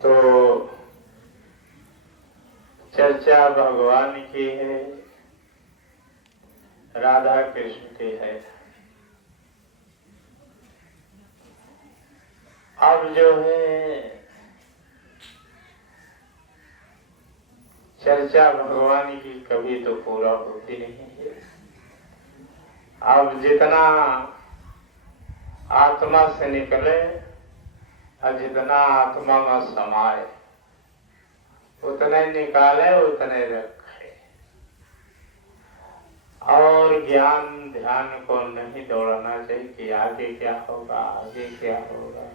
तो चर्चा भगवान की है, राधा कृष्ण की है। अब जो है चर्चा भगवान की कभी तो पूरा होती नहीं है। अब जितना आत्मा से निकले और जितना आत्मा में समाये उतने निकाले उतने रखे, और ज्ञान ध्यान को नहीं दौड़ाना चाहिए कि आगे क्या होगा आगे क्या होगा।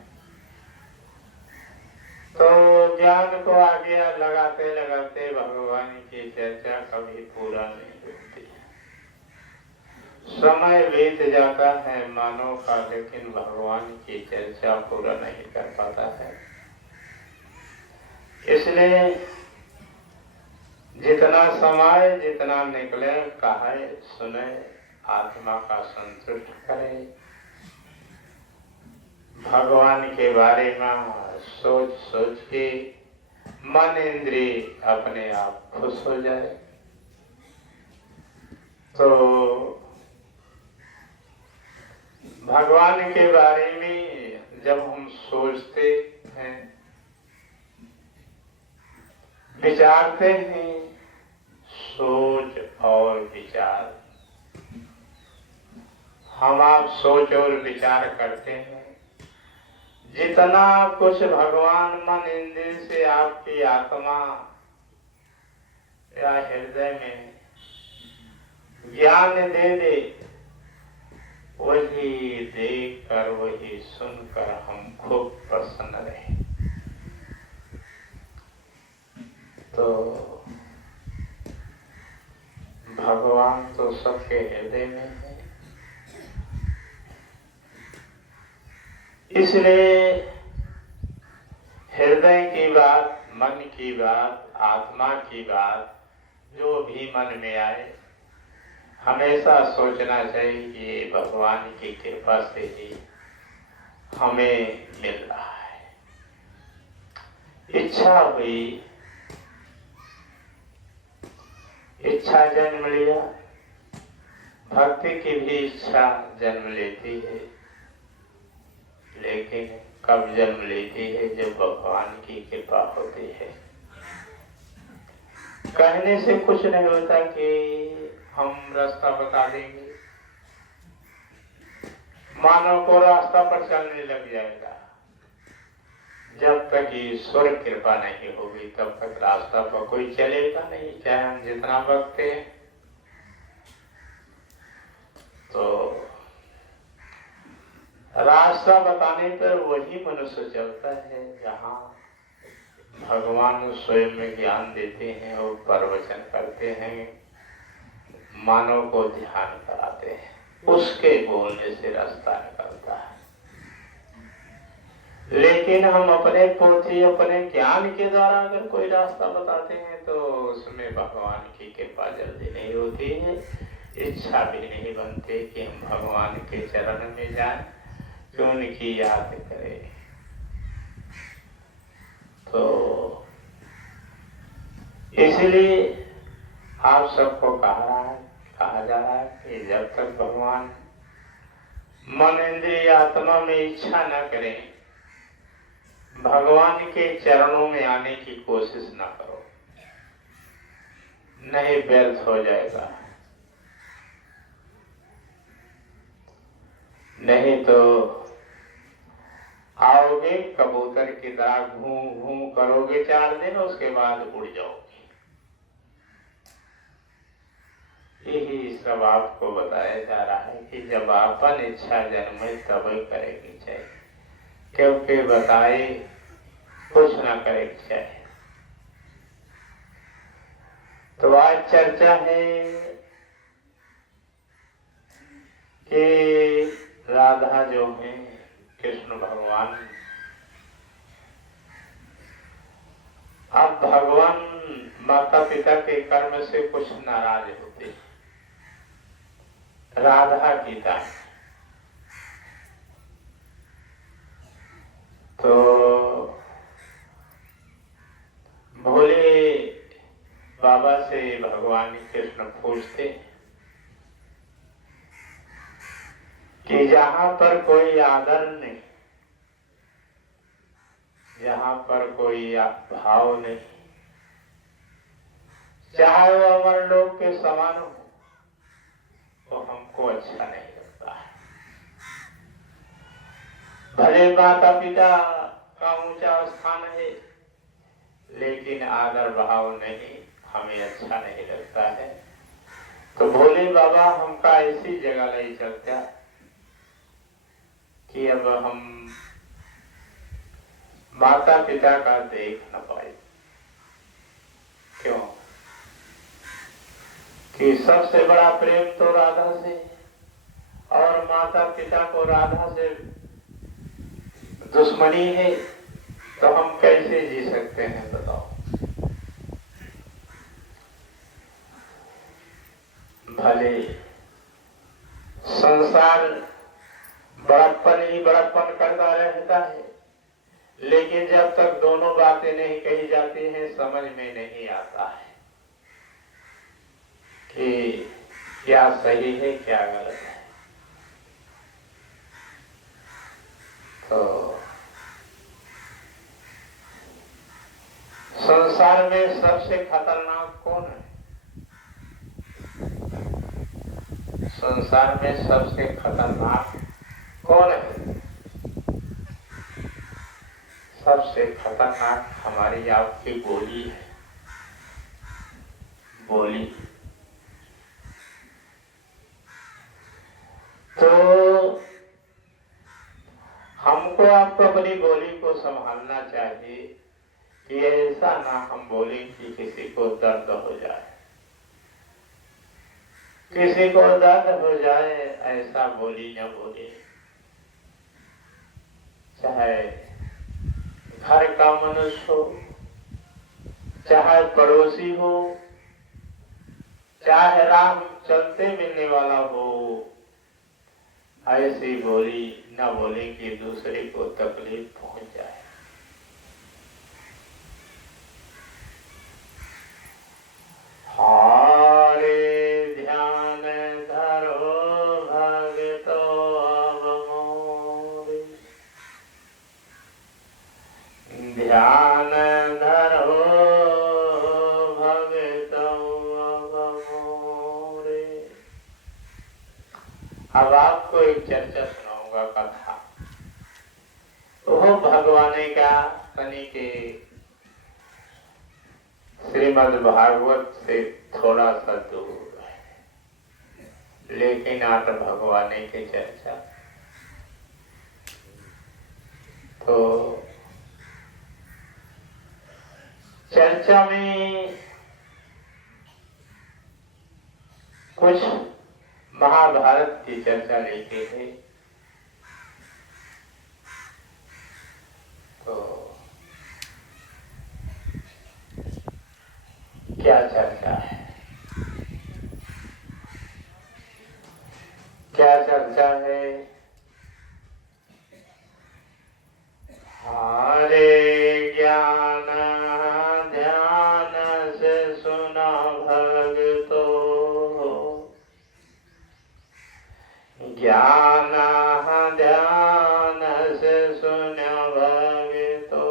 तो ज्ञान को आगे लगाते लगाते भगवान की चर्चा कभी पूरा नहीं होती। समय बीत जाता है मानव का, लेकिन भगवान की चर्चा पूरा नहीं कर पाता है। इसलिए जितना समय जितना निकले कहे सुने, आत्मा का संतुष्ट करे, भगवान के बारे में सोच सोच के मन इंद्रिय अपने आप खुश हो जाए। तो भगवान के बारे में जब हम सोचते हैं, विचारते हैं, सोच और विचार, हम आप सोच और विचार करते हैं, जितना कुछ भगवान मन इंद्रिय से आपकी आत्मा या हृदय में ज्ञान दे दे, वही देखकर वही सुनकर हम खूब प्रसन्न रहे। तो भगवान तो सबके हृदय में है। इसलिए हृदय की बात, मन की बात, आत्मा की बात जो भी मन में आए, हमेशा सोचना चाहिए कि भगवान की कृपा से ही हमें मिल रहा है। इच्छा हुई, इच्छा जन्म लिया, भक्ति की भी इच्छा जन्म लेती है, लेकिन कब जन्म लेती है? जब भगवान की कृपा होती है। कहने से कुछ नहीं होता कि हम रास्ता बता देंगे, मानव को रास्ता पर चलने लग जाएगा। जब तक ईश्वर कृपा नहीं होगी तब तक रास्ता पर कोई चलेगा नहीं, चाहे हम जितना बकते हैं। तो रास्ता बताने पर वही मनुष्य चलता है जहाँ भगवान स्वयं में ज्ञान देते हैं और प्रवचन करते हैं, मानव को ध्यान कराते हैं, उसके बोलने से रास्ता निकलता है। लेकिन हम अपने पोथी अपने ज्ञान के द्वारा अगर कोई रास्ता बताते हैं तो उसमें भगवान की कृपा जल्दी नहीं होती है, इच्छा भी नहीं बनती कि हम भगवान के चरण में जाएं, कि उनकी याद करें। तो इसलिए आप सबको कहा जा रहा है कि जब तक भगवान मन इंद्रिय आत्मा में इच्छा न करें, भगवान के चरणों में आने की कोशिश न करो, नहीं व्यर्थ हो जाएगा। नहीं तो आओगे कबूतर की तरह घूम घूम करोगे 4 दिन, उसके बाद उड़ जाओगे। यही सब आपको बताया जा रहा है कि जब आपन इच्छा जन्मे तब करेगी चाहिए, क्योंकि बताए कुछ ना करेगी चाहिए। तो आज चर्चा है कि राधा जो है कृष्ण भगवान, अब भगवान माता पिता के कर्म से कुछ नाराज होते, राधा गीता। तो प्रश्न पूछते हैं कि जहां पर कोई आदर नहीं, जहां पर कोई भाव नहीं, चाहे वो अमर लोग के समान हो, तो हमको अच्छा नहीं लगता है। भले माता पिता का ऊंचा स्थान है, लेकिन आदर भाव नहीं, हमें अच्छा नहीं लगता है। तो भोले बाबा हमका ऐसी जगह ले चलता कि अब हम माता पिता का देख न पाए। क्यों? कि सबसे बड़ा प्रेम तो राधा से, और माता पिता को राधा से दुश्मनी है, तो हम कैसे जी सकते हैं बताओ। भले संसार बड़प्पन ही बड़प्पन करता रहता है, लेकिन जब तक दोनों बातें नहीं कही जाती हैं, समझ में नहीं आता है कि क्या सही है क्या गलत है। तो संसार में सबसे खतरनाक कौन है? संसार में सबसे खतरनाक कौन है? सबसे खतरनाक हमारी आपकी बोली है। बोली तो हमको आपको अपनी बोली को संभालना चाहिए कि ऐसा ना हम बोले कि किसी को दर्द हो जाए, किसी को दर्द हो जाए, ऐसा बोली न बोले। चाहे घर का मनुष्य हो, चाहे पड़ोसी हो, चाहे राह चलते मिलने वाला हो, ऐसी बोली न बोले कि दूसरे को तकलीफ पहुंच जाए। हारे ध्यान धरो भगतो अब मोरे, ध्यान धरो भगतो अब मोरे। अब आपको एक चर्चा सुनाऊंगा, कथा। वो भगवान का कनी के श्रीमद् भागवत से थोड़ा सा दूर है, लेकिन आज भगवान की चर्चा। तो चर्चा में कुछ महाभारत की चर्चा लेते हैं। तो क्या चर्चा है? क्या चर्चा है? हरे ज्ञान ध्यान से सुना भगतो, ज्ञान ध्यान से सुना भगतो,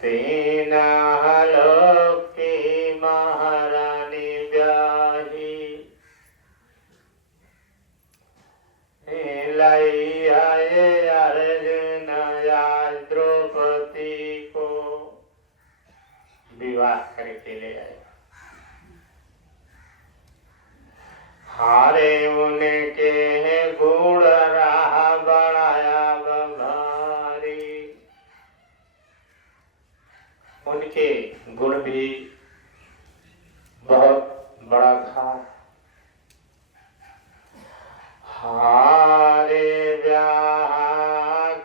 तीन लोक की महारानी ब्याही, लाई आए अर्जुन आज द्रौपदी को विवाह करके ले आए। हारे उनके गुण रहा बढ़ाया भारी, उनके गुण भी बहुत बड़ा था। हारे ब्याह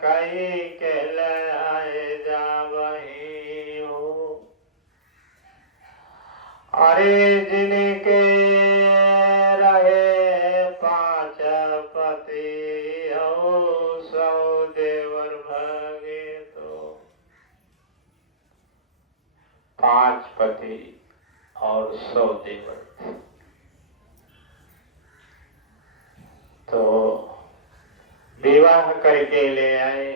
कई के लाए जा वही हो, अरे जिनके रहे पांच पति हो, 100 देवर भगे तो 5 पति और 100 देवर थे। तो विवाह करके ले आए।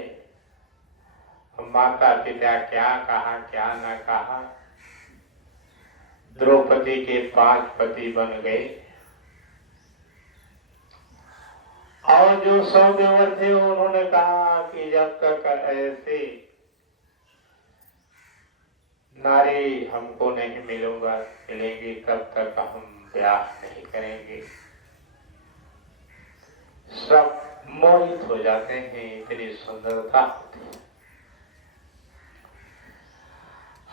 माता पिता क्या कहा क्या न कहा, द्रौपदी के 5 पति बन गए और जो 100 देवर थे उन्होंने कहा कि जब तक ऐसे नारी हमको नहीं मिलेंगी तब तक हम ब्याह नहीं करेंगे। सब मोहित हो जाते हैं, इतनी सुंदरता होती है।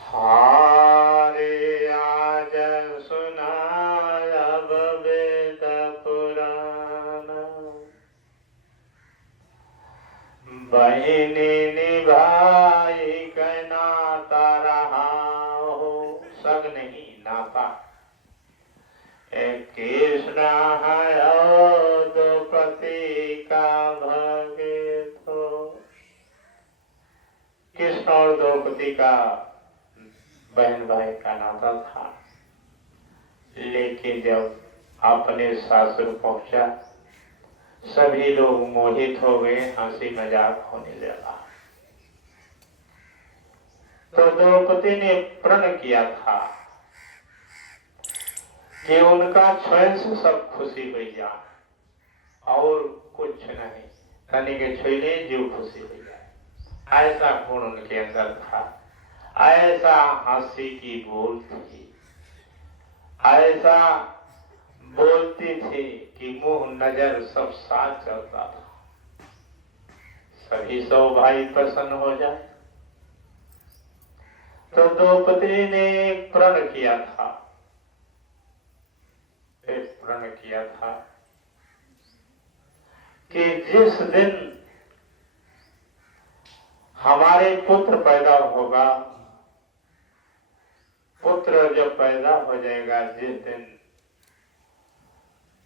हारे आज सुनाय अब वेद पुराण, बहिनी निभाई का नाता रहा हो। सग नहीं नाता, कृष्ण है द्रौपदी का भगे तो। कृष्ण और द्रौपदी का बहन भाई का नाता था, लेकिन जब अपने सासुर पहुंचा सभी लोग मोहित हो गए, हंसी मजाक होने लगा। तो द्रौपदी ने प्रण किया था कि उनका स्वयं से सब खुशी हो जाए और कुछ नहीं, तनिक छुईले जीव खुशी हो जाए। ऐसा गुण उनके अंदर था, ऐसा हंसी की बोल थी, ऐसा बोलती थी कि मुंह नजर सब साथ चलता था। सभी 100 भाई प्रसन्न हो जाए। तो द्रौपदी ने एक प्रण किया था, कि जिस दिन हमारे पुत्र पैदा होगा, पुत्र जब पैदा हो जाएगा, जिस दिन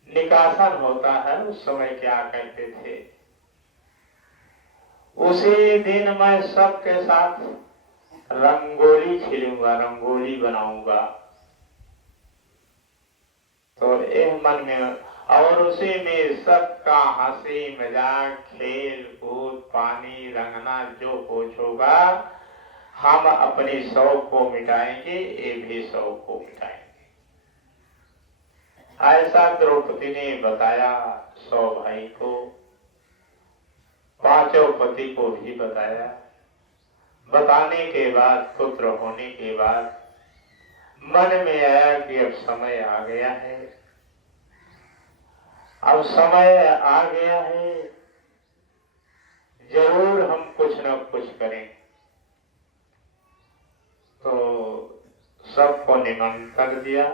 निकासन होता है, उस समय क्या कहते थे, उसी दिन मैं सबके साथ रंगोली खेलूंगा, रंगोली बनाऊंगा। तो एक मन में, और उसी में सबका हंसी मजाक खेल कूद पानी रंगना जो कुछ होगा, हम अपनी शौक को मिटाएंगे, ये भी शौक को मिटाएंगे। ऐसा द्रौपदी ने बताया 100 भाई को, 5 पति को भी बताया। बताने के बाद, पुत्र होने के बाद मन में आया कि अब समय आ गया है, अब समय आ गया है, जरूर हम कुछ न कुछ करें। तो सबको निमंत्रण दिया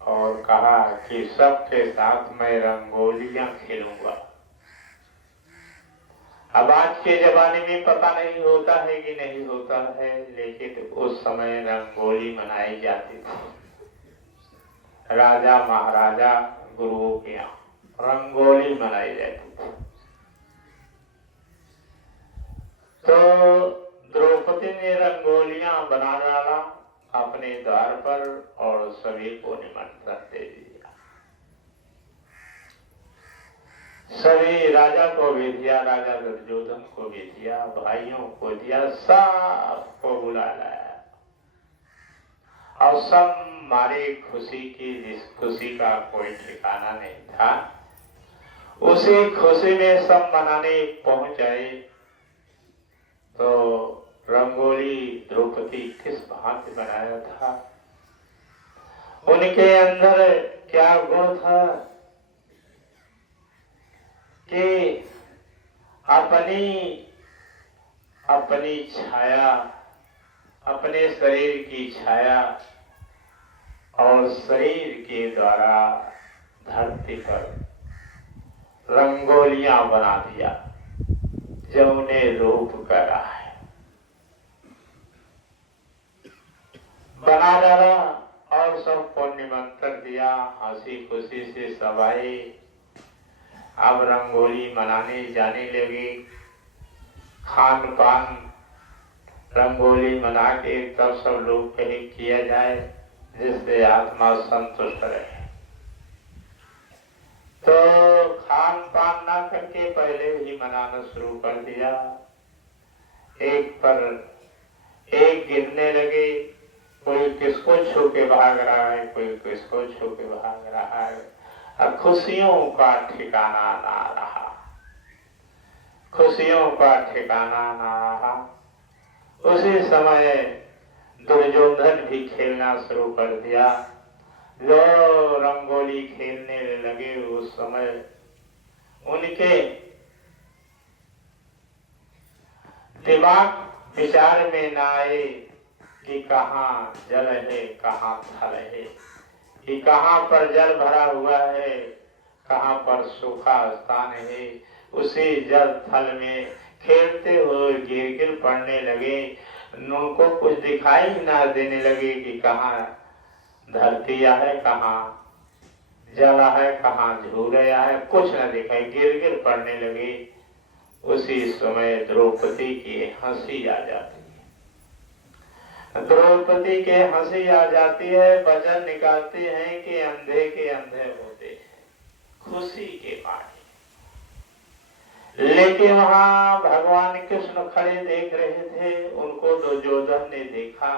और कहा कि सबके साथ मैं रंगोलियां खेलूंगा। अब आज के जमाने में पता नहीं होता है कि नहीं होता है, लेकिन उस समय रंगोली मनाई जाती थी। राजा महाराजा गुरुओं के यहाँ रंगोली मनाई जाती थी। तो द्रौपदी ने रंगोलियां बना डाला अपने द्वार पर और सभी को निमंत्रण दे दिया। सभी राजा को भी दिया, राजा दुर्योधन को भी दिया, भाइयों को दिया, सबको बुला लाया। और सब हमारी खुशी की, जिस खुशी का कोई ठिकाना नहीं था, उसी खुशी में सब मनाने पहुंच आए। तो रंगोली द्रौपदी किस भांति बनाया था, उनके अंदर क्या गुण था कि अपनी छाया, अपने शरीर की छाया और शरीर के द्वारा धरती पर रंगोलियां बना दिया, जमुने रूप करा है, बना डाला और सबको निमंत्रण दिया। हंसी खुशी से सब आए। अब रंगोली मनाने जाने लगे। खान पान रंगोली बना के तब सब लोग कहीं किया जाए जिससे आत्मा संतुष्ट रहे। तो खान पान ना करके पहले ही मनाना शुरू कर दिया। एक पर एक गिरने लगे, कोई किसको छू के भाग रहा है, कोई किसको छू के भाग रहा है। अब खुशियों का ठिकाना ना रहा, खुशियों का ठिकाना ना रहा। उसी समय दुर्योधन भी खेलना शुरू कर दिया। जो रंगोली खेलने लगे उस समय उनके दिमाग विचार में ना आए कि कहाँ जल है कहाँ थल है, कि कहाँ पर जल भरा हुआ है कहाँ पर सूखा स्थान है। उसी जल थल में खेलते हुए गिर गिर पड़ने लगे। उनको कुछ दिखाई ना देने लगे कि कहाँ धरती है कहाँ जल है कहाँ झूरिया है, कुछ न दिखाई, गिर गिर पड़ने लगे। उसी समय द्रौपदी की हंसी आ जाती है। द्रौपदी के हंसी आ जाती है। वचन निकालते हैं कि अंधे के अंधे होते हैं खुशी के मारे। लेकिन वहां भगवान कृष्ण खड़े देख रहे थे। उनको दुर्योधन ने देखा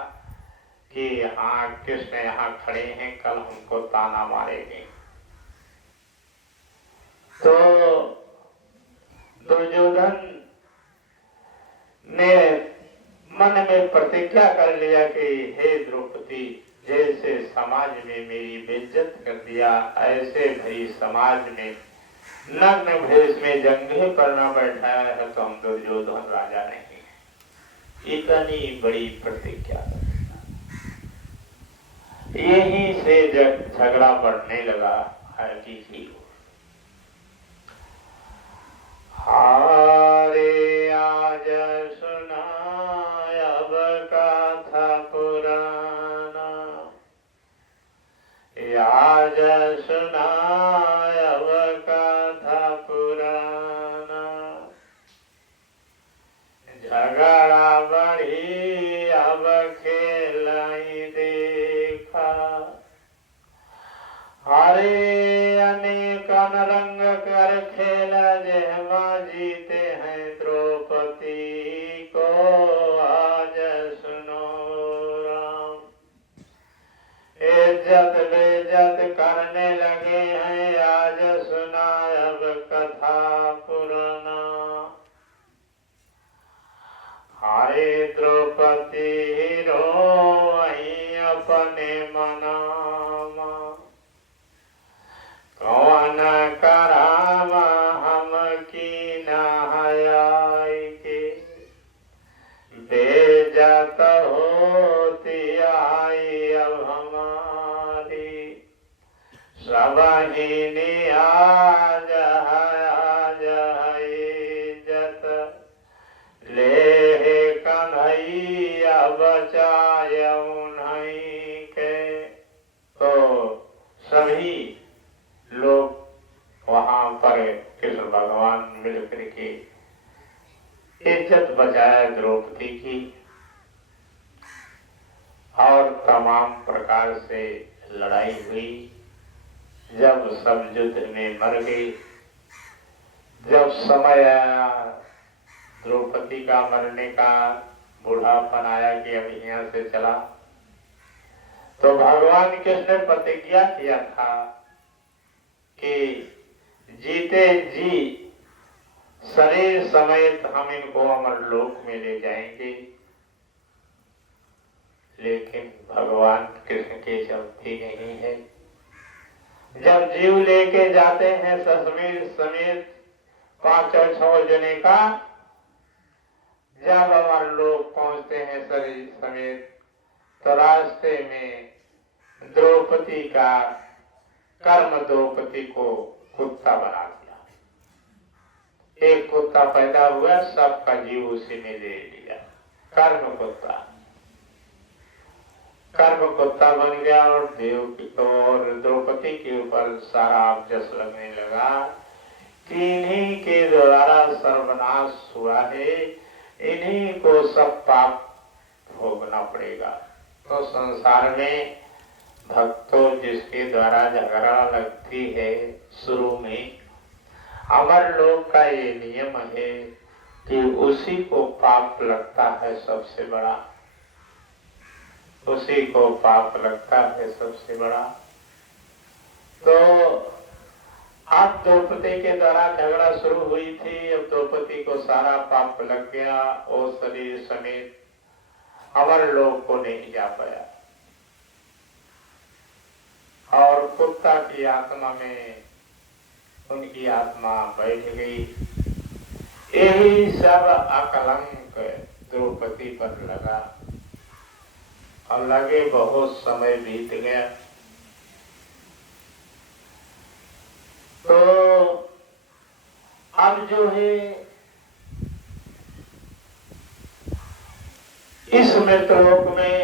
कि हाँ कृष्ण यहाँ खड़े हैं, कल हमको ताना मारेंगे। तो दुर्योधन ने मन में प्रतिज्ञा कर लिया कि हे द्रौपदी, जैसे समाज में मेरी बेइज्जत कर दिया ऐसे भाई समाज में नग्न भेष में जंघे पर न बैठाया है तो हम दुर्योधन राजा नहीं है। इतनी बड़ी प्रतिज्ञा। यहीं से जब झगड़ा बढ़ने लगा है जी। हारे आज सुनाय अब कथा पुराना, आज सुनाय अब कथा पुराना। झगड़ा बढ़ी अब खेलाई देखा, हरे अनेकन रंग कर खेला जहमा जीते हैं द्रौपदी को आज सुनो राम। इज्जत बेइज्जत करने लगे हैं आज सुना अब कथा पुराना। हाय द्रौपदी रो अपने मनामा, कौन करावा हम की नहाय के। बेइज्जत होती आई अब हमारी, सब ही आज है इज्जत। ले कन्हैया बचाय उन्हीं के। तो सभी लोग वहां पर कृष्ण भगवान मिलकर के इज्जत बचाया द्रौपदी की और तमाम प्रकार से लड़ाई हुई। जब सब युद्ध में मर गई, जब समय आया द्रौपदी का मरने का, बूढ़ापन आया कि अब यहाँ से चला, तो भगवान कृष्ण ने प्रतिज्ञा किया था कि जीते जी शरीर समेत हम इनको अमरलोक में ले जाएंगे। लेकिन भगवान कृष्ण की शक्ति नहीं है। जब जीव लेके जाते हैं ससमीर समेत 5 और 6 जने का, जब अमरलोक पहुंचते हैं शरीर समेत, तो रास्ते में द्रौपदी का कर्म द्रौपदी को कुत्ता बना दिया। एक कुत्ता पैदा हुआ, सबका जीव उसी में ले लिया। कर्म कुत्ता बन गया और द्रौपदी के ऊपर सारा अभ्यस लगने लगा कि इन्हीं के द्वारा सर्वनाश हुआ है, इन्हीं को सब पाप भोगना पड़ेगा। तो संसार में भक्तों जिसके द्वारा झगड़ा लगती है शुरू में, अमर लोक का ये नियम है कि उसी को पाप लगता है सबसे बड़ा, उसी को पाप लगता है सबसे बड़ा। तो अब द्रौपदी के द्वारा झगड़ा शुरू हुई थी, अब द्रौपदी को सारा पाप लग गया और शरीर समेत अमर लोक को नहीं जा पाया और कुत्ता की आत्मा में उनकी आत्मा बैठ गई। यही सब अकलंक द्रौपदी पर लगा और लगे बहुत समय बीत गया। तो अब जो है इस मृतलोक में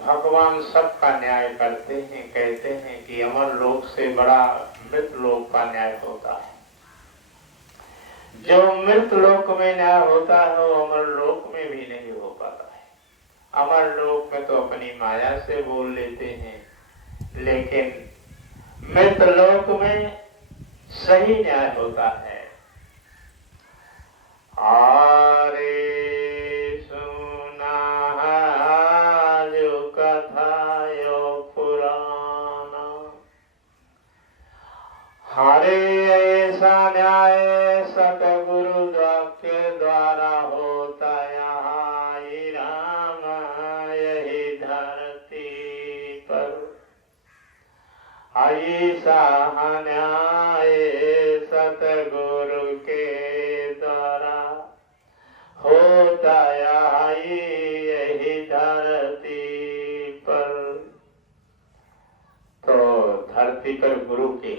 भगवान सबका न्याय करते हैं, कहते हैं कि अमर लोक से बड़ा मृतलोक का न्याय होता है। जो मृतलोक में न्याय होता है वो अमर लोक में भी नहीं हो पाता है। अमर लोक में तो अपनी माया से बोल लेते हैं, लेकिन मृतलोक में सही न्याय होता है। आरे सुना जो कथा यो पुराना, हरे ऐसा न्याय सतगुरु के द्वारा होता यहाँ ही राम यही धरती पर। ऐसा न्याय सतगुरु के द्वारा होता यही धरती पर। तो धरती पर गुरु के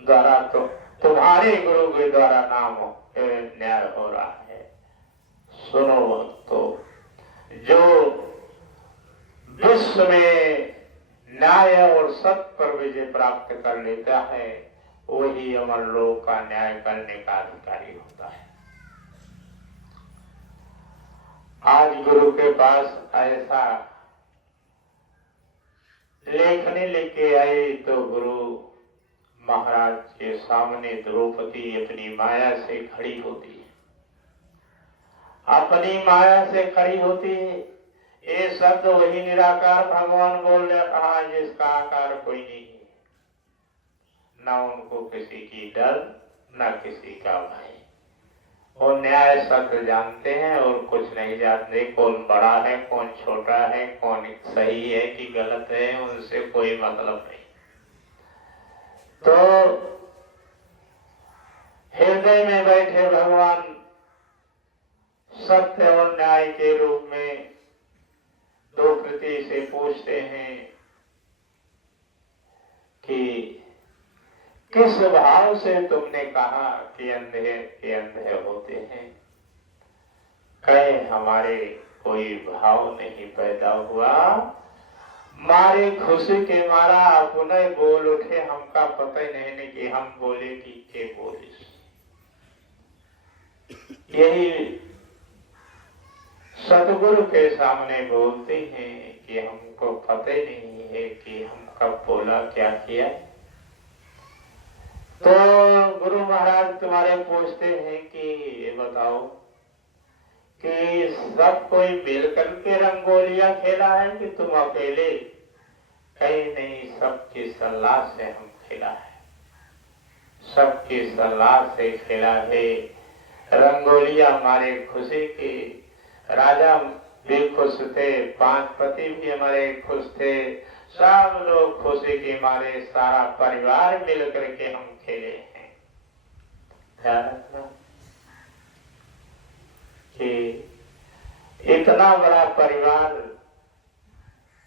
द्वारा, तो तुम्हारे गुरु के द्वारा नाम न्याय हो रहा है। सुनो भक्तों, जो विश्व में न्याय और सत्य पर विजय प्राप्त कर लेता है वही अमर लोक का न्याय करने का अधिकारी होता है। आज गुरु के पास ऐसा लेखनी लिख के आई तो गुरु महाराज के सामने द्रौपदी अपनी माया से खड़ी होती है, अपनी माया से खड़ी होती है। ये शब्द वही निराकार भगवान बोल रहा, कहा जिसका आकार कोई नहीं है, न उनको किसी की डर न किसी का भय। वो न्याय सत्य जानते हैं और कुछ नहीं जानते, कौन बड़ा है कौन छोटा है, कौन सही है कि गलत है, उनसे कोई मतलब नहीं। तो हृदय में बैठे भगवान सत्य और न्याय के रूप में द्रौपदी से पूछते हैं कि किस भाव से तुमने कहा कि अंधे होते हैं। कहे हमारे कोई भाव नहीं पैदा हुआ, मारे खुशी के मारा अपने बोल उठे, हमका पता ही नहीं कि हम बोले कि के बोले। यही सतगुरु के सामने बोलते हैं कि हमको पता ही नहीं है कि हम कब बोला क्या किया। तो गुरु महाराज तुम्हारे पूछते हैं कि ये बताओ कि सब कोई मिलकर के रंगोलियां खेला है कि तुम अकेले। कहीं नहीं, सबकी सलाह से हम खेला है, सबकी सलाह से खेला है। रंगोलियां हमारे खुशी की, राजा भी खुश थे, 5 पति भी हमारे खुश थे, सब लोग खुशी के मारे सारा परिवार मिलकर के हम खेले हैं। ध्यान रखना कि इतना बड़ा परिवार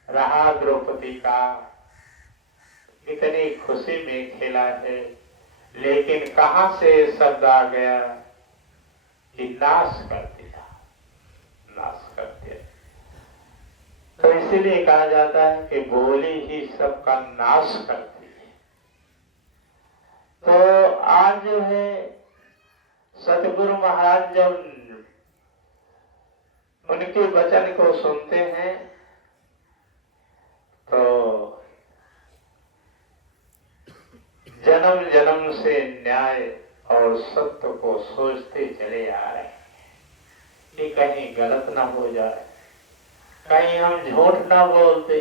रहा द्रौपदी का, इतनी खुशी में खेला है, लेकिन कहां से शब्द आ गया कि नाश कर दिया, नाश कर दिया। तो इसीलिए कहा जाता है कि बोली ही सबका नाश करती है। तो आज जो है सतगुरु महाराज जब उनके वचन को सुनते हैं तो जन्म जन्म से न्याय और सत्य को सोचते चले आ रहे हैं कि कहीं गलत ना हो जाए, कहीं हम झूठ ना बोलते।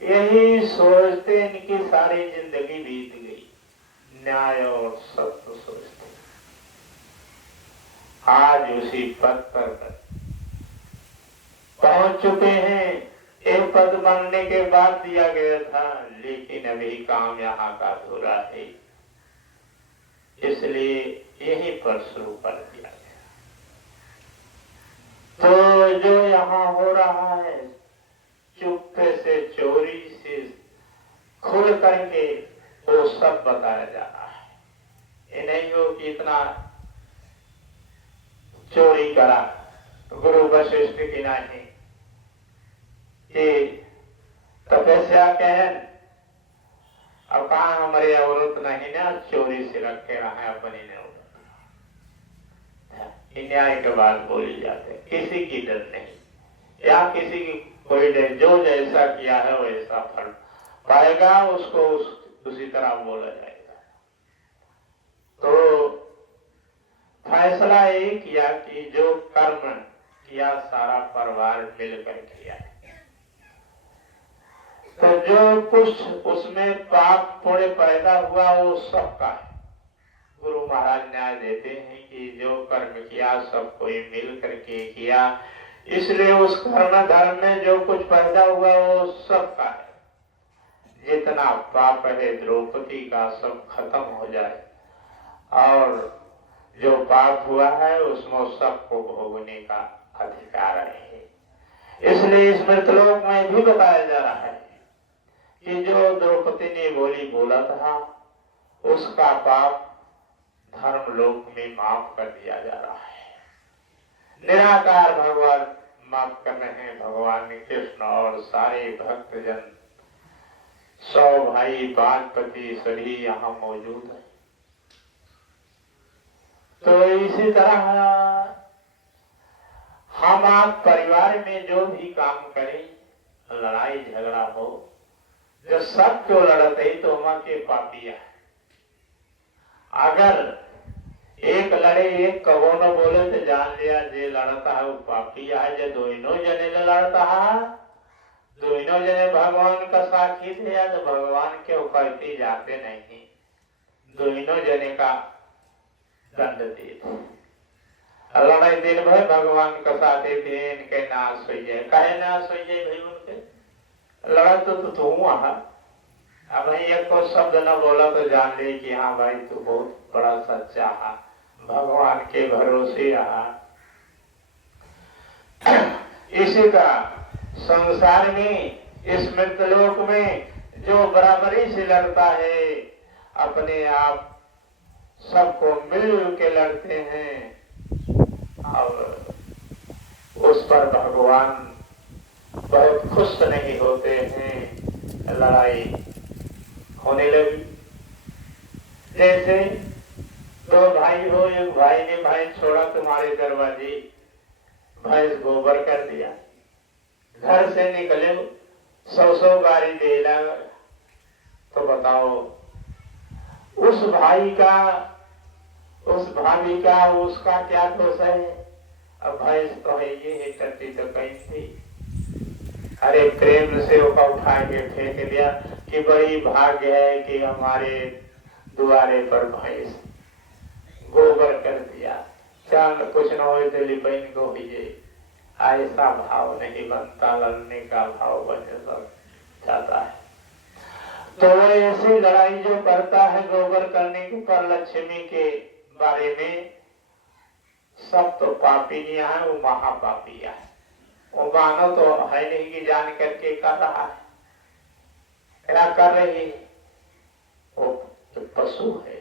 यही सोचते इनकी सारी जिंदगी बीत गई, न्याय और सत्य सोचते। आज उसी पद पर पहुंच चुके हैं। एक पद बनने के बाद दिया गया था, लेकिन अभी काम यहाँ का अधूरा है, इसलिए यहीं पर शुरू कर दिया गया। तो जो यहाँ हो रहा है, चुपके से, चोरी से, खुल करके वो सब बताया जा रहा है। ये नहीं हो कि इतना चोरी करा गुरु वशिष्ठ की नहीं कि तपस्या कहन अब कहा हमारे औरत नहीं ना चोरी से रखे रहे अपनी ने न्याय के बाद बोली जाते, किसी की डर नहीं या किसी की कोई डर। जो जैसा किया है वैसा फल पाएगा, उसको उसी तरह बोला जाएगा। तो फैसला ये किया कि जो कर्म किया सारा परिवार मिलकर किया, तो जो कुछ उसमें पाप पुण्य पैदा हुआ वो सबका है। गुरु महाराज न्याय देते हैं कि जो कर्म किया सब कोई मिल करके किया, इसलिए उस कर्म धर्म में जो कुछ पैदा हुआ वो सबका है। जितना पाप है द्रौपदी का सब खत्म हो जाए, और जो पाप हुआ है उसमें सबको भोगने का अधिकार है। इसलिए इस मृतलोक में भी बताया जा रहा है कि जो द्रौपदी ने बोला था उसका पाप धर्म लोक में माफ कर दिया जा रहा है। निराकार भगवान माफ कर रहे हैं। भगवान कृष्ण और सारे भक्तजन, 100 भाई बाजपति सभी यहाँ मौजूद हैं। तो इसी तरह हम आप परिवार में जो भी काम करें, लड़ाई झगड़ा हो, जो सब क्यों लड़ते ही तो हम के पापिया। अगर एक लड़े एक कहो न बोले तो जान लिया जे लड़ता है वो पापिया है। जो दोनों जने लड़ता है, दोनों जने भगवान का साक्षी थे या तो भगवान के ऊपर जाते नहीं, दोनों जने का दंड देते। लड़ाई दिन भर भगवान का साथे थे, इनके नाश हो जाए, कहे नाश हो जाए भाई उनके लड़ा तो तू वहां। अब भाई एक को शब्द न बोला तो जान ले कि हाँ भाई तू बहुत बड़ा सच्चा है, भगवान के भरोसे रहा। इसी का संसार में, इस मृतलोक में जो बराबरी से लड़ता है, अपने आप सबको मिल के लड़ते हैं, और उस पर भगवान बहुत खुश नहीं होते हैं। लड़ाई होने लगी। जैसे दो भाई हो, एक भाई ने भाई छोड़ा तुम्हारे दरवाजे, भैंस गोबर कर दिया, घर से निकले 100 गाड़ी देना, तो बताओ उस भाई का, उस भाभी का, उसका क्या दोष है? अब भैंस तो है ये टट्टी तो कहीं थी, अरे प्रेम से उसका उठा के फेंक दिया कि बड़ी भाग्य है कि हमारे द्वारे पर भैंस गोबर कर दिया, चांद कुछ न हो तो लिपैन को ही ऐसा भाव नहीं बनता, लड़ने का भाव बन जाता है। तो ऐसी लड़ाई जो करता है गोबर करने के पर लक्ष्मी के बारे में, सब तो पापिनिया है, वो महापापिया है। वो मानो तो है नहीं कि जान करके कर रहा है, क्या कर रही है, वो तो पशु है।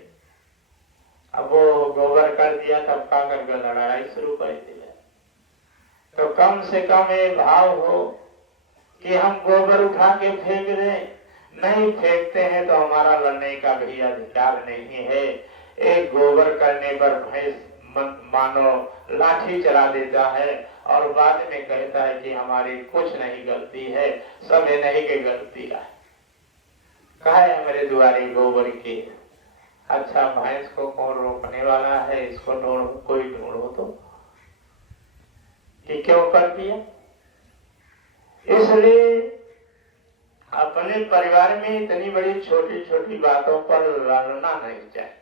अब वो गोबर कर दिया तब का करके लड़ाई शुरू कर दिया। तो कम से कम ये भाव हो कि हम गोबर उठा के फेंक दें, नहीं फेंकते हैं तो हमारा लड़ने का भी अधिकार नहीं है। एक गोबर करने पर भैंस मानो लाठी चला देता है और बाद में कहता है कि हमारी कुछ नहीं गलती है, सब नहीं की गलती है। कहा है मेरे दुआरे गोबर की, अच्छा भैंस को कौन रोकने वाला है, इसको ढूंढो, कोई ढूंढो तो, ये क्यों कर दिया। इसलिए अपने परिवार में इतनी बड़ी छोटी छोटी बातों पर लड़ना नहीं चाहिए,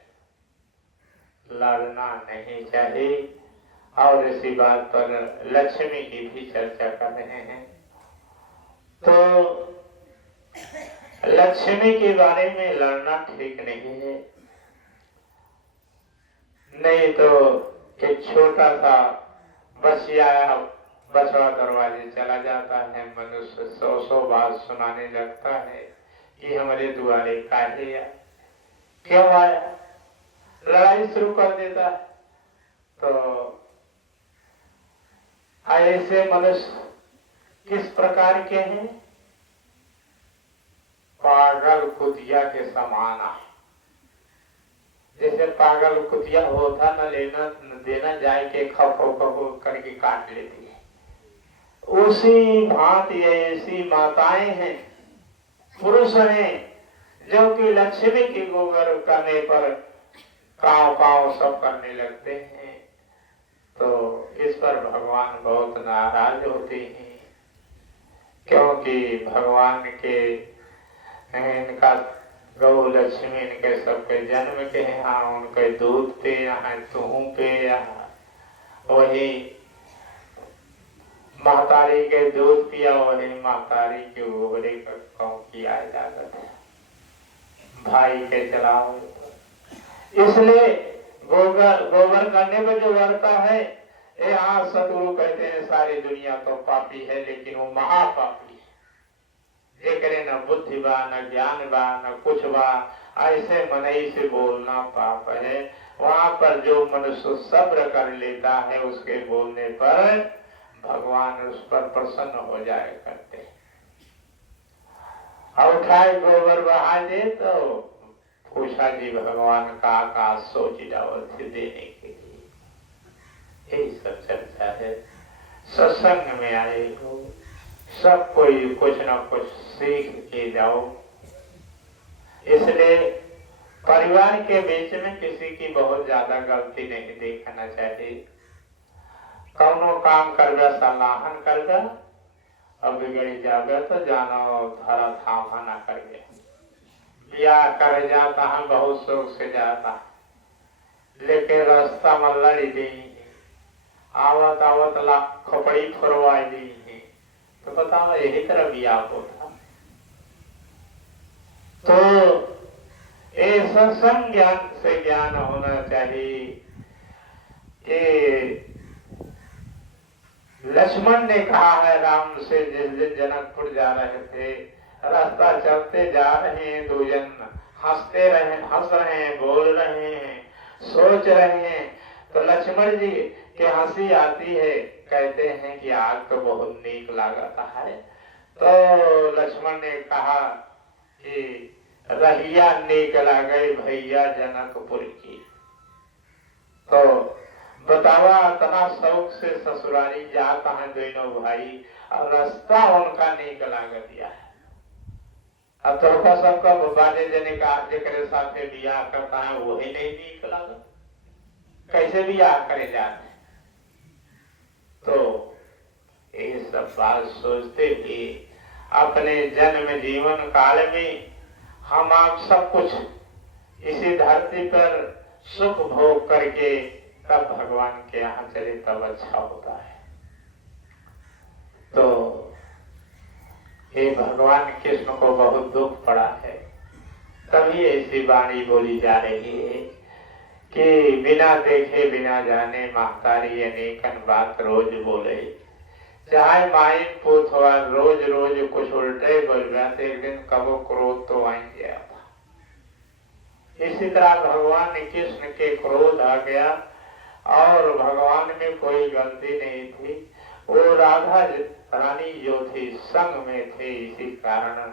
लड़ना नहीं चाहिए। और इसी बात पर लक्ष्मी की भी चर्चा कर रहे हैं। तो लक्ष्मी के बारे में लड़ना ठीक नहीं है। नहीं तो एक छोटा सा बछिया बछड़ा दरवाजे चला जाता है, मनुष्य 100 बात सुनाने लगता है कि हमारे दुआरे काहे आया, क्यों आया, लड़ाई शुरू कर देता है। तो ऐसे मनुष्य किस प्रकार के हैं, पागल कुतिया के समान है। जैसे पागल कुतिया होता न लेना न देना, जाए के खपो खपो करके काट लेती है, उसी भांति ऐसी माताएं हैं, पुरुष हैं, जो कि लक्ष्मी की गोबर करने पर काव काव सब करने लगते हैं। तो इस पर भगवान बहुत नाराज होते हैं, क्योंकि भगवान के इनका गौ लक्ष्मी इनके सबके जन्म के यहाँ उनके दूध पे यहाँ तुहू पे यहाँ, वही महतारी के दूध पिया, वही महतारी के गोबरे का कौन किया जाता है, भाई के चलाओ। इसलिए गोबर करने में जो लड़ता है, यहाँ सतगुरु कहते हैं सारी दुनिया तो पापी है, लेकिन वो महापापी है। जेकरे न बुद्धि बा, न ज्ञान बा, न कुछ बा, ऐसे मनई से बोलना पाप है। वहाँ पर जो मनुष्य सब्र कर लेता है, उसके बोलने पर भगवान उस पर प्रसन्न हो जाए करते। और उठाए गोबर बहा दे तो पूछा जी भगवान का सोच डावत देने के लिए। यही सब चर्चा है। सत्संग में आए हो, सब कोई कुछ न कुछ सीख के जाओ। इसलिए परिवार के बीच में किसी की बहुत ज्यादा गलती नहीं देखना चाहिए। कौनो काम करबे सलाहन करबे, अब बिगड़ी जाबे तो जानो धारा थामा ना करबे। ब्याह कर जाता है बहुत शौक से जाता है, लेकिन रास्ता में लड़ी दी, आवत आवत ला खोपड़ी फोरवाई दी, तो बताओ यही तरह ब्याह होता। तो ये सत्संग ज्ञान से ज्ञान होना चाहिए। ये लक्ष्मण ने कहा है राम से, जिस दिन जनकपुर जा रहे थे, रास्ता चलते जा रहे हैं, दो जन हंस रहे हैं, बोल रहे हैं, सोच रहे हैं। तो लक्ष्मण जी की हंसी आती है, कहते हैं कि आग तो बहुत नीक लागता है। तो लक्ष्मण ने कहा कि रहिया नीक लागे भैया जनकपुर की। तो बतावा इतना शौक से ससुरारी जाता है दोनों भाई, और रास्ता उनका नीक लाग दिया है। अब तो सबका बाजे जने का जेकरे साथे बियाह करता है वही नहीं नीक लगा, कैसे बियाह करे जाते। तो ये सब बात सोचते हुए अपने जन्म जीवन काल में हम आप सब कुछ इसी धरती पर सुख भोग करके तब भगवान के यहाँ चले तब अच्छा होता है। तो ये भगवान कृष्ण को बहुत दुख पड़ा है, तभी ऐसी वाणी बोली जा रही है कि बिना देखे बिना जाने महतारी अनेकन बात रोज बोले। चाहे माई पूत हुआ रोज रोज कुछ उल्टे बोल गया तो एक दिन कबो क्रोध तो आ गया था। इसी तरह भगवान कृष्ण के क्रोध आ गया और भगवान में कोई गलती नहीं थी। वो राधा रानी जो थी संग में थे, इसी कारण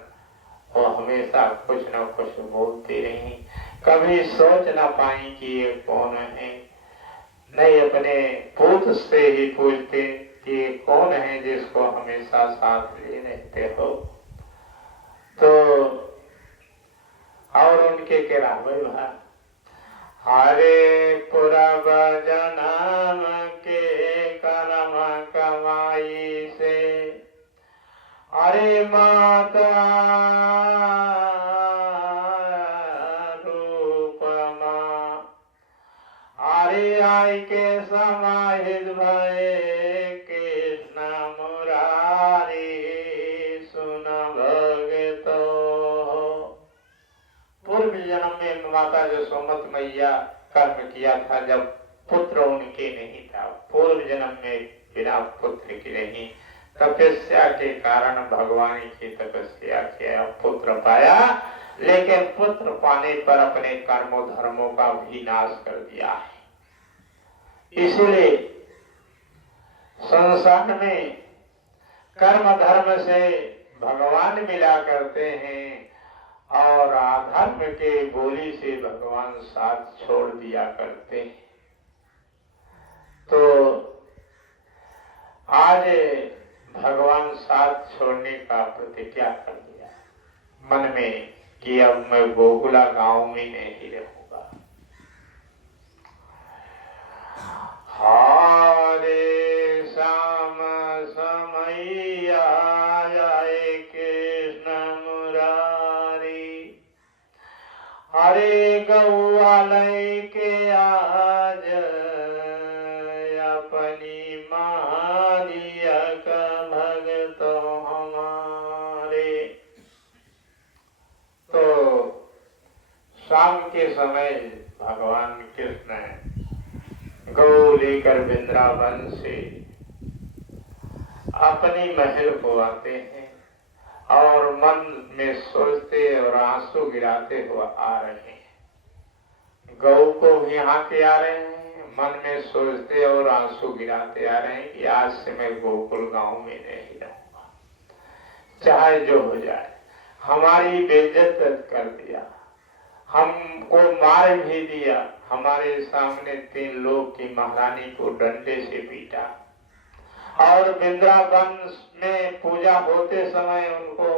वो हमेशा कुछ न कुछ बोलती रही, कभी सोच न पाई कि ये कौन है। नहीं अपने पूत से ही पूछते कि ये कौन है जिसको हमेशा साथ लिए रहते हो। तो और उनके किरावे भा हरे पूरब जन्म के कर्म कमाई से अरे माता आई के समाहित भये कृष्ण मुरारी सुन भगतो। पूर्व जन्म में माता यशोमती मैया कर्म किया था जब पुत्र उनके नहीं था। पूर्व जन्म में बिना पुत्र की नहीं, तपस्या के कारण भगवान की तपस्या किया, पुत्र पाया, लेकिन पुत्र पाने पर अपने कर्मों धर्मों का भी नाश कर दिया है। इसलिए संसार में कर्म धर्म से भगवान मिला करते हैं और अधर्म के बोली से भगवान साथ छोड़ दिया करते हैं। तो आज भगवान साथ छोड़ने का प्रतिज्ञा कर दिया मन में कि अब मैं गोकुला गांव में नहीं रहूंगा। हरे श्याम समैया जय कृष्ण मुरारी हरे गौवालय के आज अपनी महारिया का भगत हमारे। तो शाम के समय भगवान कृष्ण गौ लेकर वृंदावन से अपनी महल को आते हैं और मन में सोचते और आंसू गिराते हुए आ रहे हैं। गौ को भी यहाँ के आ रहे हैं, मन में सोचते और आंसू गिराते आ रहे हैं कि आज से मैं गोकुल गांव में नहीं रहूंगा, चाहे जो हो जाए। हमारी बेइज्जत कर दिया, हमको मार भी दिया, हमारे सामने 3 लोग की महारानी को डंडे से पीटा और वृंदावन में पूजा होते समय उनको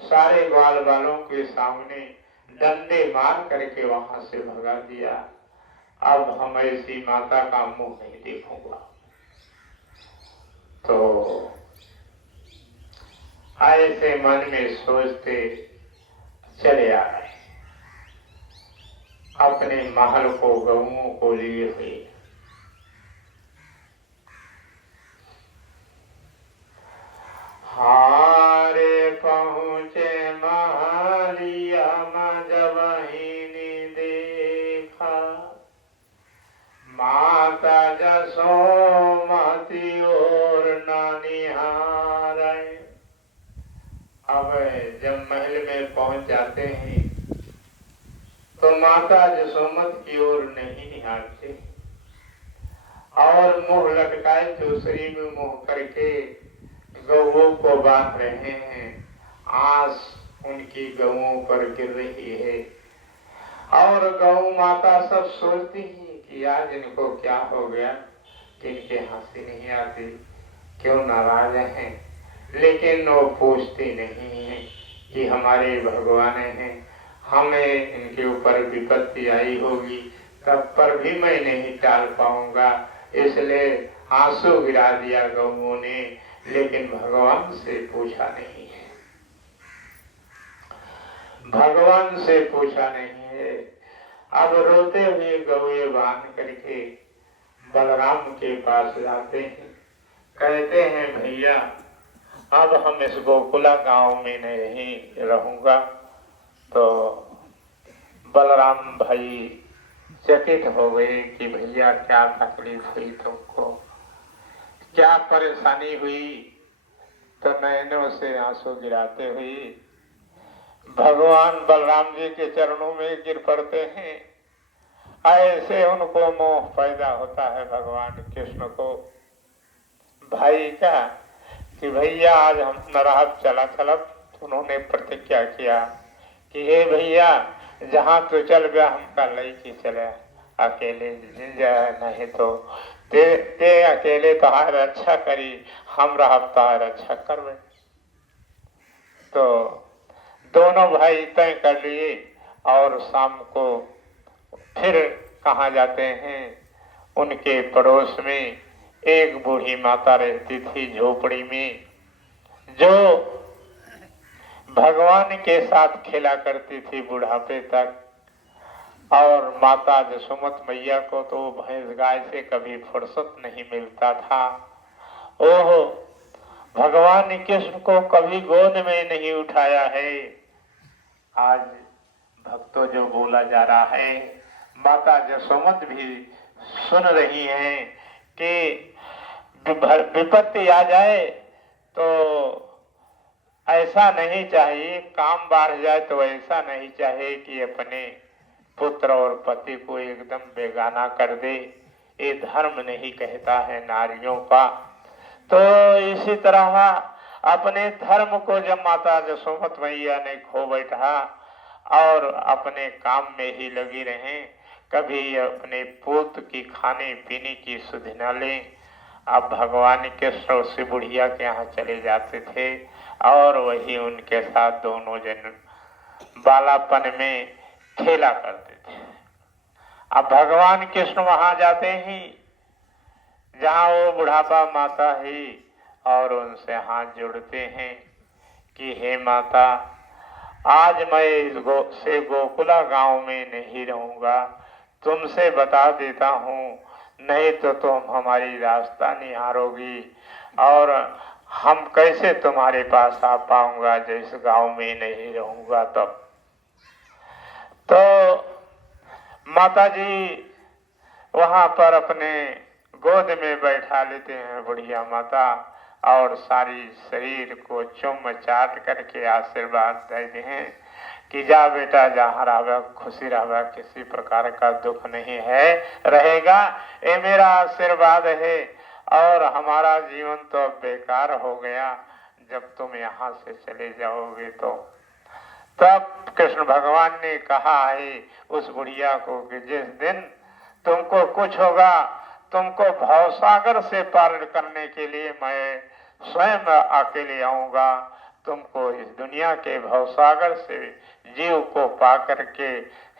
सारे ग्वाल बालों के सामने डंडे मार करके वहां से भगा दिया। अब हम ऐसी माता का मुंह नहीं देखूंगा। तो ऐसे मन में सोचते चले आ रहे अपने महल को गऊओं को लिए हुए। हारे पहुँचे महलिया जब ही देखा माता यशोमती और नानिहार। अब जब महल में पहुंच जाते हैं तो माता यशोमती की ओर नहीं निहारते और मुंह लटकाए दूसरी में मुंह करके गौओं को बांध रहे हैं। आंस उनकी गौओं पर गिर रही है और गौ माता सब सोचती हैं कि आज इनको क्या हो गया कि इनके हंसी नहीं आती, क्यों नाराज हैं। लेकिन वो पूछती नहीं है कि हमारे भगवान हैं, हमें इनके ऊपर विपत्ति आई होगी तब पर भी मैं नहीं टाल पाऊंगा, इसलिए आंसू गिरा दिया गौओं ने, लेकिन भगवान से पूछा नहीं है। भगवान से पूछा नहीं है। अब रोते हुए गौए बांध करके बलराम के पास जाते हैं, कहते हैं भैया अब हम इस गोकुला गांव में नहीं रहूंगा। तो बलराम भाई चकित हो गए कि भैया क्या तकलीफ हुई तुमको, क्या परेशानी हुई। तो नैनों से आंसू गिराते हुए भगवान बलराम जी के चरणों में गिर पड़ते हैं। ऐसे उनको मोह पैदा होता है भगवान कृष्ण को भाई का कि भैया आज हम नराब चला चलब। उन्होंने प्रतिज्ञा किया कि हे भैया जहाँ तो चल गया हमका लई की चले, अकेले जाए, नहीं तो ते अकेले तोहार रक्षा करी, हम रहब तोहार रक्षा करवे। तो दोनों भाई तय कर लिए और शाम को फिर कहाँ जाते हैं, उनके पड़ोस में एक बूढ़ी माता रहती थी झोपड़ी में, जो भगवान के साथ खेला करती थी बुढ़ापे तक। और माता जसोमत मैया को तो भैंस गाय से कभी फुर्सत नहीं मिलता था। ओह, भगवान कृष्ण को कभी गोद में नहीं उठाया है। आज भक्तों जो बोला जा रहा है, माता जसोमत भी सुन रही हैं कि विपत्ति आ जाए तो ऐसा नहीं चाहिए, काम बढ़ जाए तो ऐसा नहीं चाहिए कि अपने पुत्र और पति को एकदम बेगाना कर दे। ये धर्म नहीं कहता है नारियों का। तो इसी तरह अपने धर्म को जब माता जसोमत मैया ने खो बैठा और अपने काम में ही लगी रहे, कभी अपने पुत्र की खाने पीने की सुध न ले। अब भगवान के सौसी बुढ़िया के यहाँ चले जाते थे और वही उनके साथ दोनों जन बालापन में खेला करते थे। अब भगवान कृष्ण वहां जाते ही जहाँ वो बुढ़ापा माता है और उनसे हाथ जोड़ते हैं कि हे माता, आज मैं इस गोकुला गांव में नहीं रहूंगा, तुमसे बता देता हूँ, नहीं तो तुम हमारी रास्ता निहारोगी और हम कैसे तुम्हारे पास आ पाऊंगा जिस गांव में नहीं रहूंगा। तब तो माता जी वहां पर अपने गोद में बैठा लेते हैं बुढ़िया माता और सारी शरीर को चुम चाट करके आशीर्वाद देते हैं कि जा बेटा, जहाँ रहा खुशी रहा, किसी प्रकार का दुख नहीं है रहेगा, ये मेरा आशीर्वाद है। और हमारा जीवन तो बेकार हो गया जब तुम यहाँ से चले जाओगे। तो तब कृष्ण भगवान ने कहा है उस बुढ़िया को कि जिस दिन तुमको कुछ होगा, तुमको भवसागर से पार करने के लिए मैं स्वयं अकेले आऊंगा, तुमको इस दुनिया के भवसागर से जीव को पा करके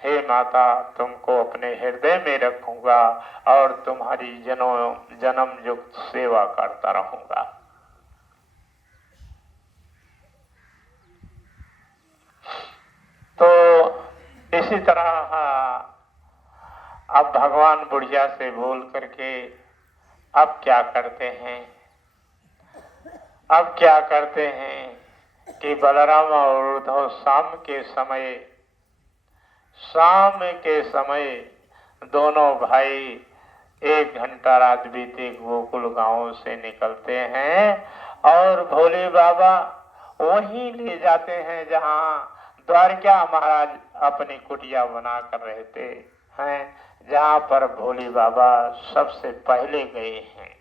हे माता तुमको अपने हृदय में रखूंगा और तुम्हारी जन्म युक्त सेवा करता रहूंगा। तो इसी तरह अब भगवान बुढ़िया से बोल करके अब क्या करते हैं, अब क्या करते हैं कि बलराम और उद्धव शाम के समय दोनों भाई 1 घंटा रात बीते गोकुल गांव से निकलते हैं और भोले बाबा वहीं ले जाते हैं जहां द्वारका महाराज अपनी कुटिया बना कर रहते हैं, जहां पर भोले बाबा सबसे पहले गए हैं।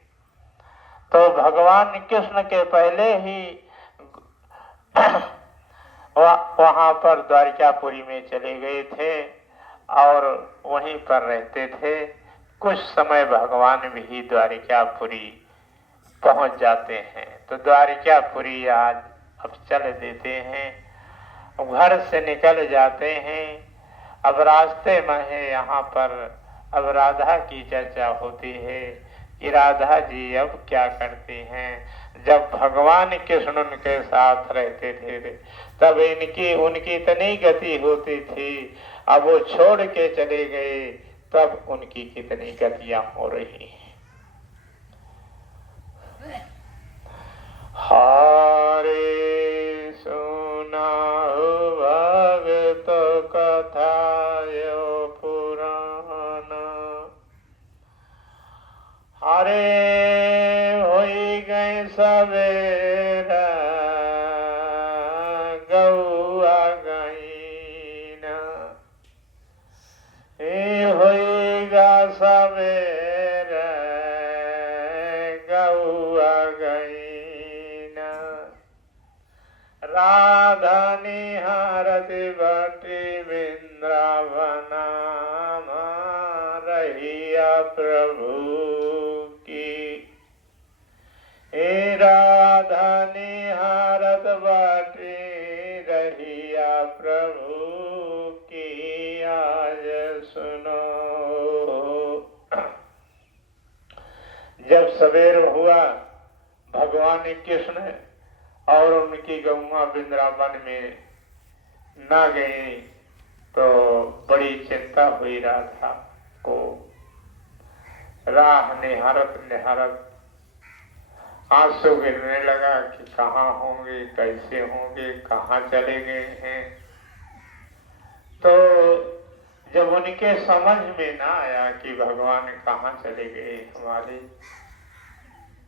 तो भगवान कृष्ण के पहले ही वहां पर द्वारकापुरी में चले गए थे और वहीं पर रहते थे। कुछ समय भगवान भी द्वारकापुरी पहुंच जाते हैं। तो द्वारकापुरी आज अब चल देते हैं, घर से निकल जाते हैं। अब रास्ते में है यहाँ पर अब राधा की चर्चा होती है कि राधा जी अब क्या करती हैं। जब भगवान कृष्ण उनके साथ रहते थे तब उनकी इतनी गति होती थी, अब वो छोड़ के चले गए तब उनकी कितनी गतियां हो रही हैं। हरे सुनाओ भगत कथा यो पुराण, हरे होई गए सवेरा गौआ गईना, होईगा सवेरा गौआ गईना, राधा निहारत बटी वृंदावना, प्रभु की। हे राधा निहारत बाटे रहिया प्रभु की आज सुनो। जब सवेर हुआ, भगवान कृष्ण और उनकी गौआ वृंदावन में ना गई तो बड़ी चिंता हुई राधा को। राह निहारत निहारत आंसू गिरने लगा कि कहाँ होंगे, कैसे होंगे, कहाँ चले गए हैं। तो जब उनके समझ में ना आया कि भगवान कहाँ चले गए हमारे,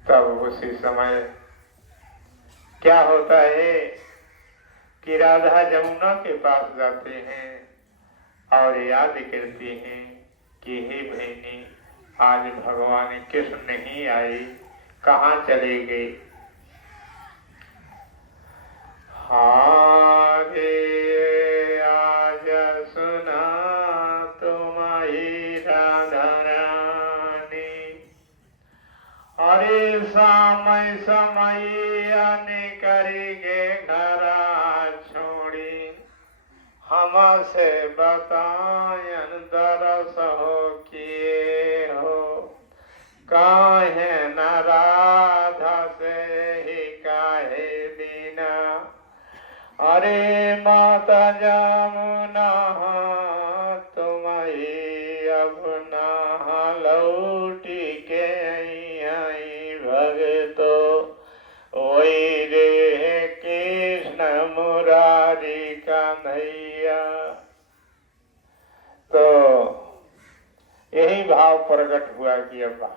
तब उसी समय क्या होता है कि राधा जमुना के पास जाते हैं और याद करती हैं कि हे बहनी, आज भगवान कृष्ण नहीं आए, कहाँ चले गए। हारे आज सुना तुम्हारी राधा रानी, अरे समय समय आने करेंगे घरा छोड़ी, हमसे बतायन दरस हो किए हो, काहे न राधा से ही काहे बिना, अरे माता जमुना तुम्हारी अब ना लौटी के आई भगतो, वही रे कृष्ण मुरारी कन्हैया। तो यही भाव प्रकट हुआ कि अब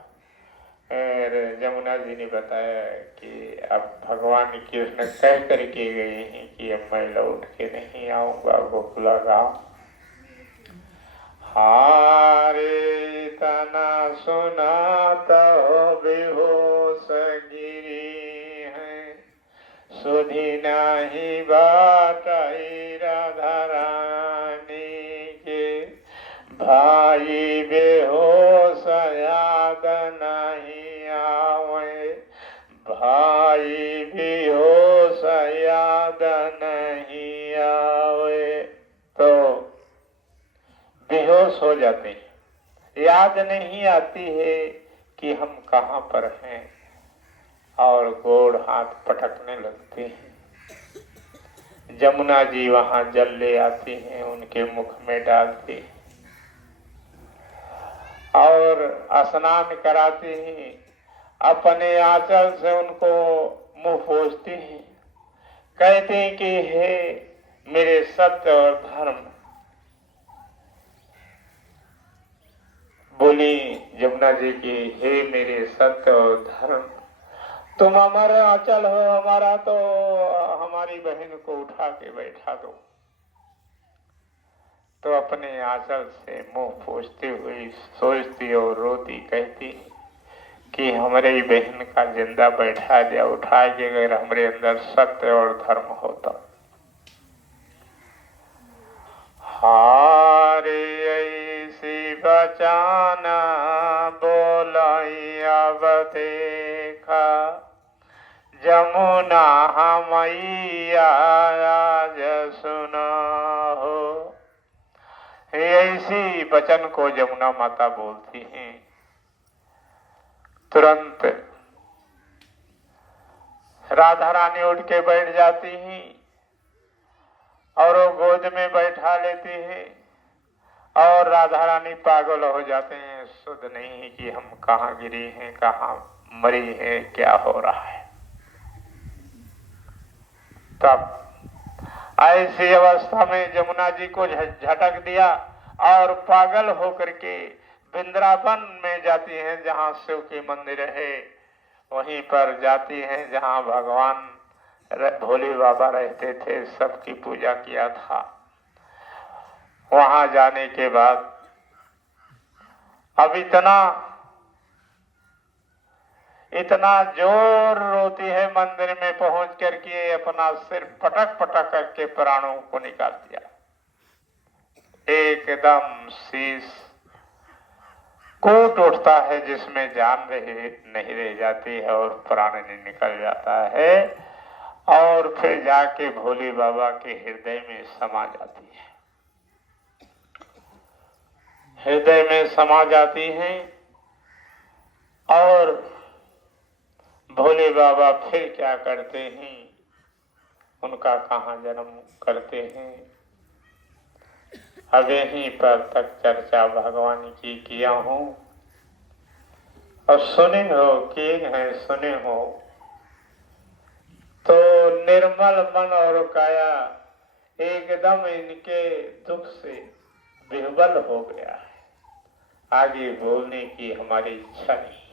जमुना जी ने बताया कि अब भगवान कृष्ण कह करके गए हैं कि अब मैं लौट के नहीं आऊंगा गोकुला गाँव। हारे तना सुना तो बेहोश गिरी है, सुधी नहीं बात राधा रानी के, भाई बेहोश याद नहीं आवे, भाई बेहोश याद नहीं आवे। तो बेहोश हो जाते हैं, याद नहीं आती है कि हम कहाँ पर हैं, और गोड़ हाथ पटकने लगते हैं। जमुना जी वहां जल ले आती हैं, उनके मुख में डालती हैं और स्नान कराती हैं, अपने आंचल से उनको मुंह पोंछती हैं, कहते हैं कि हे मेरे सत्य और धर्म। बोली जमुना जी की, हे मेरे सत्य और धर्म, तुम हमारा आंचल हो, हमारा तो हमारी बहन को उठा के बैठा दो। तो अपने आंचल से मुंह पोंछती हुई सोचती और रोती कहती कि हमारी बहन का जिंदा बैठा दिया, उठा के अगर हमारे अंदर सत्य और धर्म होता। हारे ऐसी बचाना बोलाई अब देखा, जमुना मैया आज सुना हो। ऐसी वचन को जमुना माता बोलती हैं, तुरंत राधा रानी उठ के बैठ जाती हैं और वो गोद में बैठा लेती है और राधा रानी पागल हो जाते हैं, सुध नहीं है कि हम कहाँ गिरी हैं, कहाँ मरी है, क्या हो रहा है। तब ऐसी अवस्था में जमुना जी को झटक दिया और पागल होकर के वृंदावन में जाती हैं, जहाँ शिव के मंदिर है, वहीं पर जाती हैं जहाँ भगवान भोले बाबा रहते थे, सबकी पूजा किया था। वहां जाने के बाद अब इतना जोर रोती है, मंदिर में पहुंच करके अपना सिर पटक पटक करके प्राणों को निकाल दिया। एकदम शीश कूट उठता है जिसमें जान नहीं रह जाती है और प्राण निकल जाता है और फिर जाके भोले बाबा के हृदय में समा जाती है, हृदय में समा जाती हैं और भोले बाबा फिर क्या करते हैं, उनका कहाँ जन्म करते हैं। अब यहीं पर तक चर्चा भगवान की किया हूँ और सुने हो कि हैं सुने हो तो निर्मल मन और काया एकदम इनके दुख से विह्वल हो गया है, आगे बोलने की हमारी इच्छा नहीं।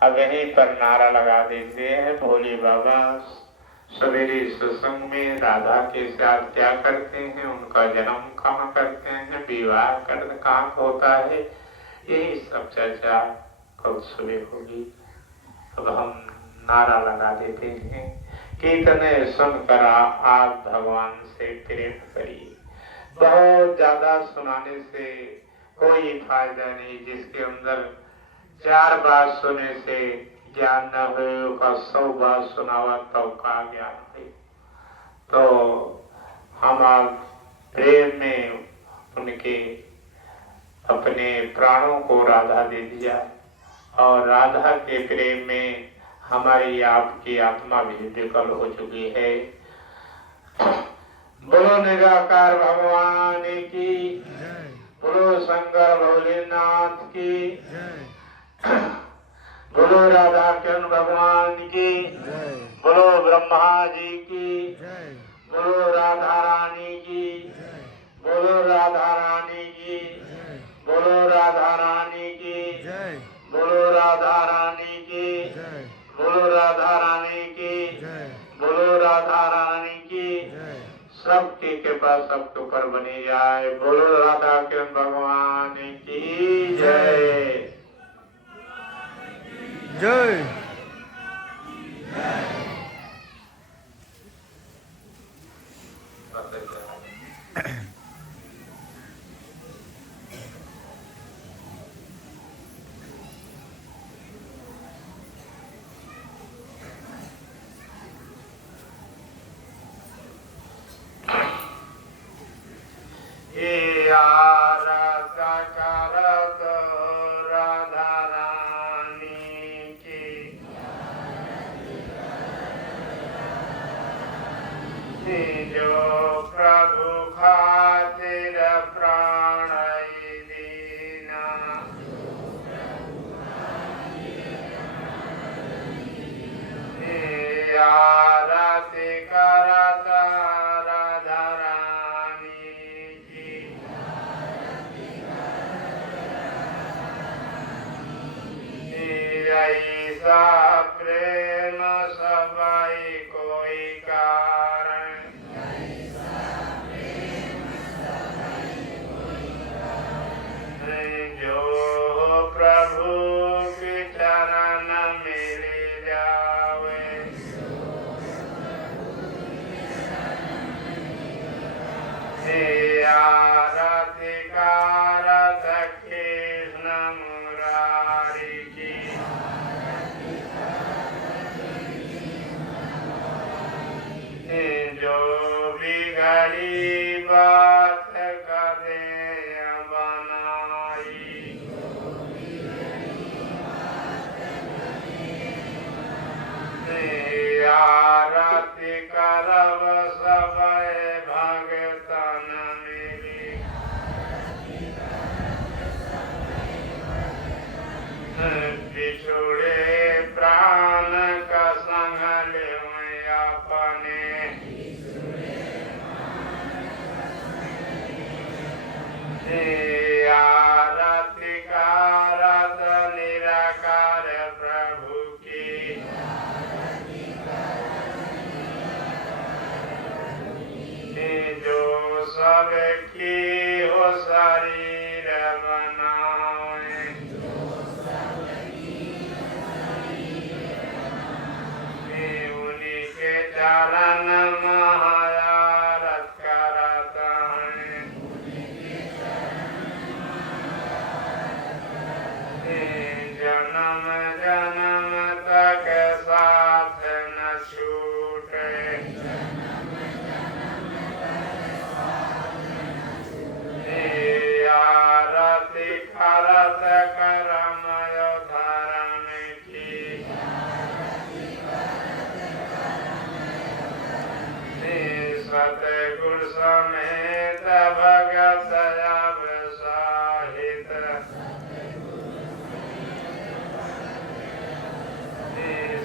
अब यहीं पर नारा लगा देते हैं, भोले बाबा सवेरे सत्संग में राधा के साथ क्या करते हैं, उनका जन्म कहाँ करते हैं, विवाह कहाँ होता है, यही सब चर्चा कल सुबह होगी। अब हम नारा लगा देते हैं, कीर्तने सुनकर आप भगवान से प्रेम करिए। बहुत ज्यादा सुनाने से कोई फायदा नहीं, जिसके अंदर 4 बार सुने से ज्ञान न हो का 100 बार सुनावा तो का ज्ञान है। तो हम आप प्रेम में उनके अपने प्राणों को राधा दे दिया और राधा के प्रेम में हमारी आपकी आत्मा भी विकल हो चुकी है। बोलो निराकार भगवान की, बोलो शंकर भोलेनाथ की, बोलो राधा कृष्ण भगवान की, बोलो ब्रह्मा जी की, बोलो राधा रानी की, बोलो राधा रानी की, बोलो राधा रानी की, बोलो राधा रानी की, बोलो राधा रानी की, बोलो राधा रानी की। सबकी कृपा सबके ऊपर बनी जाए। बोलो राधा कृष्ण भगवान की जय जय। प्रेम सबाई कोई कारण, जो प्रभु के चरण मिल जावे, आरती कारत कृष्ण मुरारी की, जो बिगड़ी बात करे बनाई, आरती करब सब भगतन मिली, बिछुड़े प्राण का संग ले अपने, आरती कारत निराकार प्रभु की, जो सबकी हो शरीर बनाए, उन्हीं के चरण महायारत करता है, समेत भगत अब सहित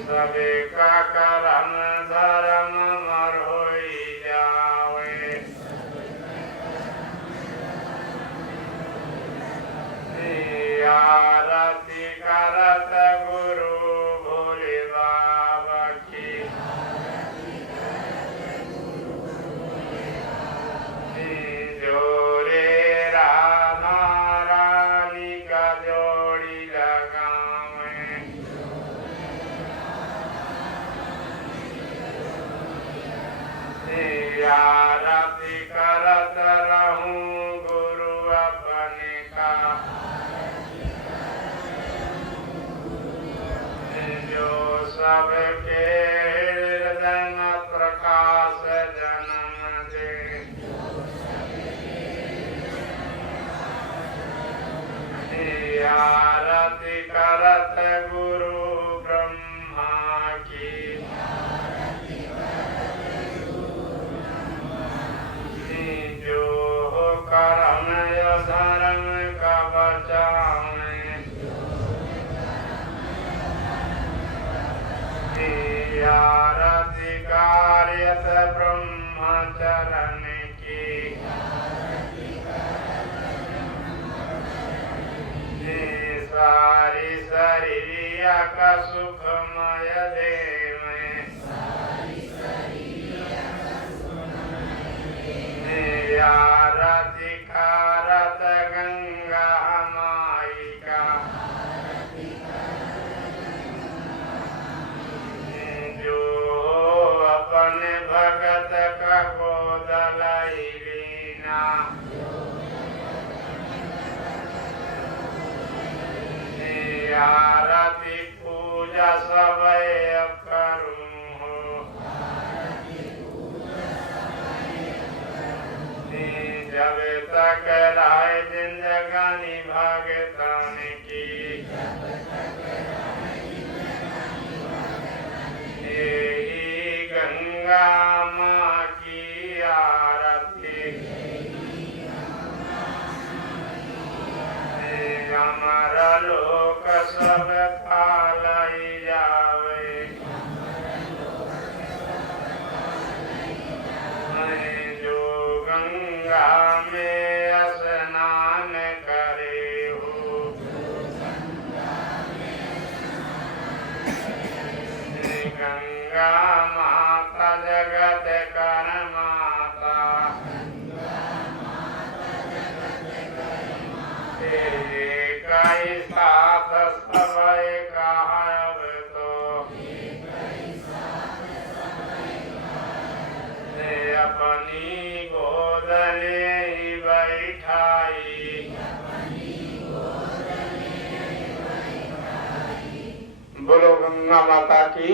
सबे का करम धर्म मर होई जावे आरती करत गुरु भोले बाबा की जोरे राधा रानी का जोड़ी लगावे आरती करत रहूं गुरु अपने का जो सबके हृदय में प्रकाश जन्म दे आरती करत गुरु ब्रह्मा की जो कर्म धर्म का बचावे आरती कार्यत ब्रह्मचरण की सारी शरीर का सुखमय दे में आरती करत गंगा माई का जो अपने भगत का गोद लाई लीना आरती पूजा सब करूं हो जब तक राय जिंदगानी भगतान की यही गंगा माँ की आरती हमारा लोक सब पालाई जावे जो गंगा में स्नान करे हो गंगा माता जगत कर माता कई साथ सब कहब तो अपनी गोद ले बैठाई बोलो गंगा माता की